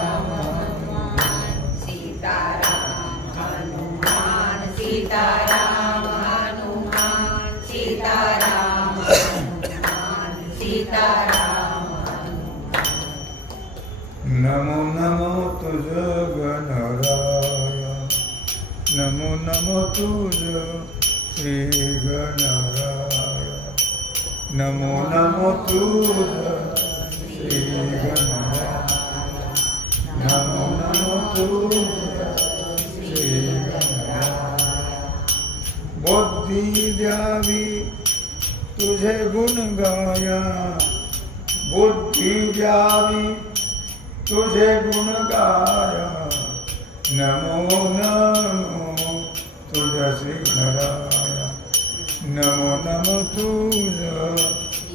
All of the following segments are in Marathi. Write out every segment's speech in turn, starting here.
तुझ श्री गणराय नमो नमो तुझ श्री गणराय नमो नमो तुझ श्री बुद्धी द्यावी तुझे गुण गाया. बुद्धी द्यावी तुझे गुण गाया. नमो नमो तुझ श्री गणराया नमो नमो तुझ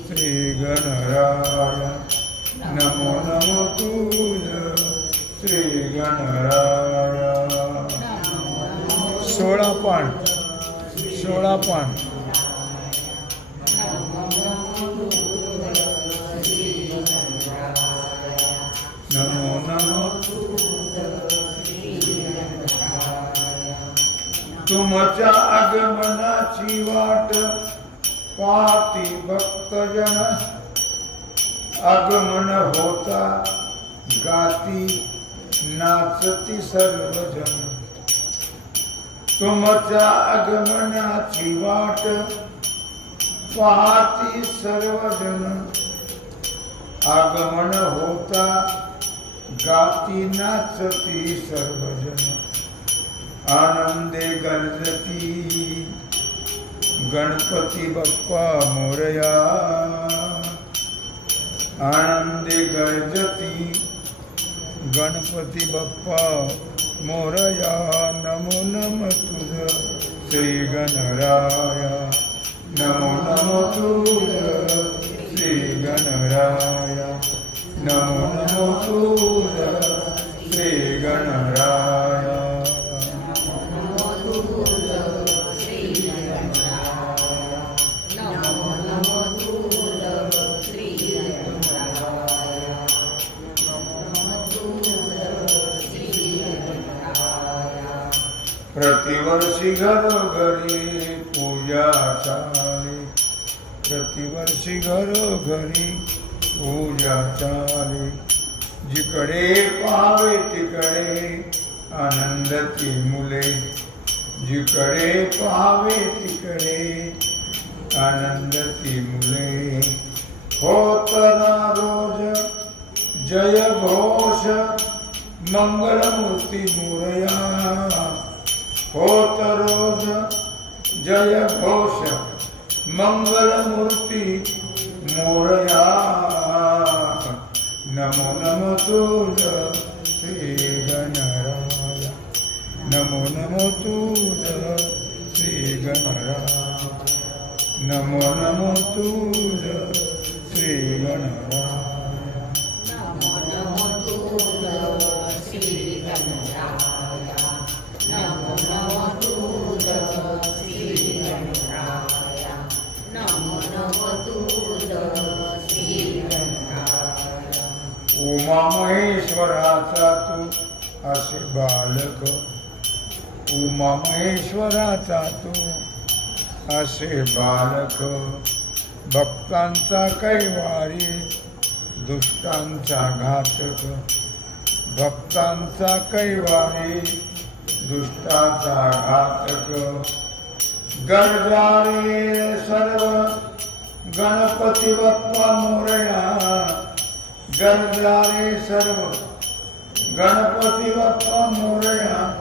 श्री गणराया। नमो नमो तुझ श्री गणराया। सोळा पान सोळा पान। तुमच्या आगमनाची वाट पाहती भक्तजन. आगमन होता गाती नाचती सर्वजन तुमच्या आगमनाची वाट पाहती सर्वजन आगमन होता गाती नाचती सर्वजन आनंदे गर्जती। गणपती बाप्पा मोरया। आनंदे गर्जती। गणपती बाप्पा मोरया। नमो नम तुझ श्री गणराया। नमो नमो तुझ श्री गणराया। नमो नमो तुझ श्री गणराया। प्रतिवर्षी घरोघरी पूजा चाले. प्रतिवर्षी घरोघरी पूजा चाले. जिकडे पावे तिकडे आनंदती मुले. जिकडे पावे तिकडे आनंदती मुले. होतना रोज जय घोष मंगलमूर्ती मुरया. होत रोज जय घोष मंगलमूर्ती मोरया। नमो नमो तुझ श्री गणराया नमो नमो तुझ श्री गणराया नमो नमो तुझ श्री गणराया उमा महेश्वराचा तू असे बालक. उमा महेश्वराचा तू असे बालक. भक्तांचा कैवारी दुष्टांचा घातक. भक्तांचा कैवारी दुष्टाचा घातक. गर्जारे सर्व गणपती बाप्पा मोरया गरजारे सर्व. गणपती बाप्पा मोरया.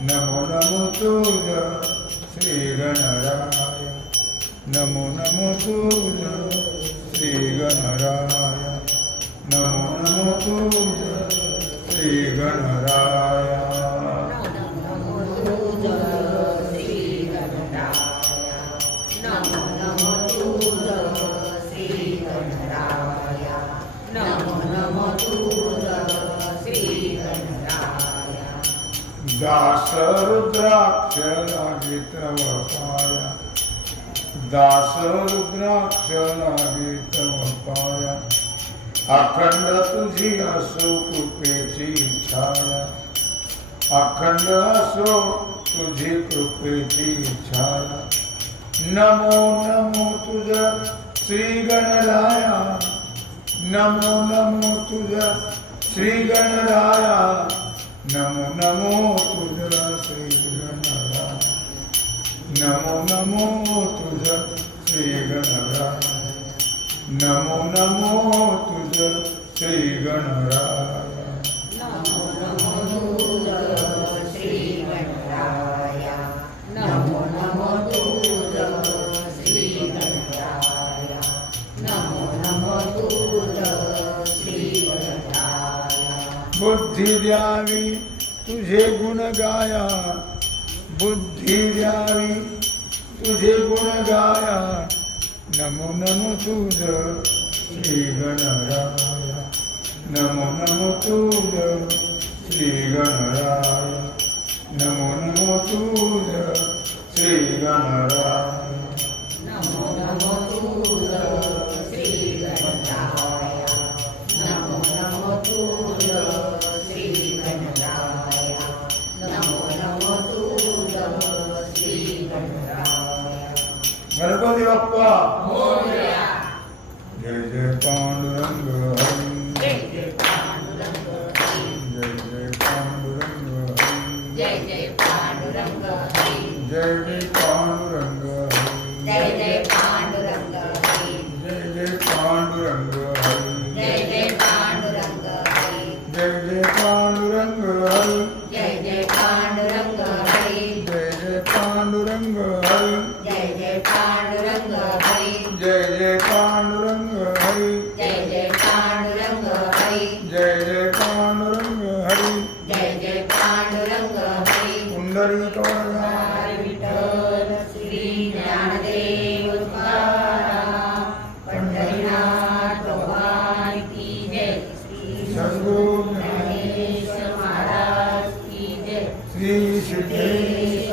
नमो नमो तुझ श्री गणराय. नमो नमो तुझ श्री गणराय. नमो नमो तुझ श्री गणराय. दास रुद्राक्ष लागित पाया. दास रुद्राक्ष लागित पाया. अखंड तुझी असो कृपेची छाया. अखंड असो तुझी कृपेची छाया. नमो नमो तुझ्या श्री गणराया नमो नमो तुझ्या श्री गणराया नमो नमो तुझ श्री गणराया नमो नमो तुझ श्री गणराया नमो नमो तुझ श्री गणराया बुद्धी द्यावी तुझे गुण गाया। बुद्धी द्यावी तुझे गुण गाया। नमो नमो तुझ श्री गणराया नमो नमो तुझ श्री गणराया नमो नमो तुझ श्री गणराया हरी जय जय पांडुरंग हरी। विठ्ठल श्री ज्ञानदेव पंढरीनाथ भगवान की जय। सद्गुरु महाराज की जय। श्री सिद्धेश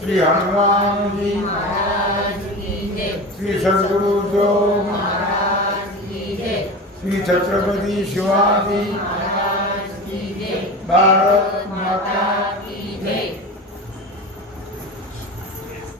श्री हनुमान जी श्री सद्गुरु जो श्री छत्रपती शिवाजी भारत माता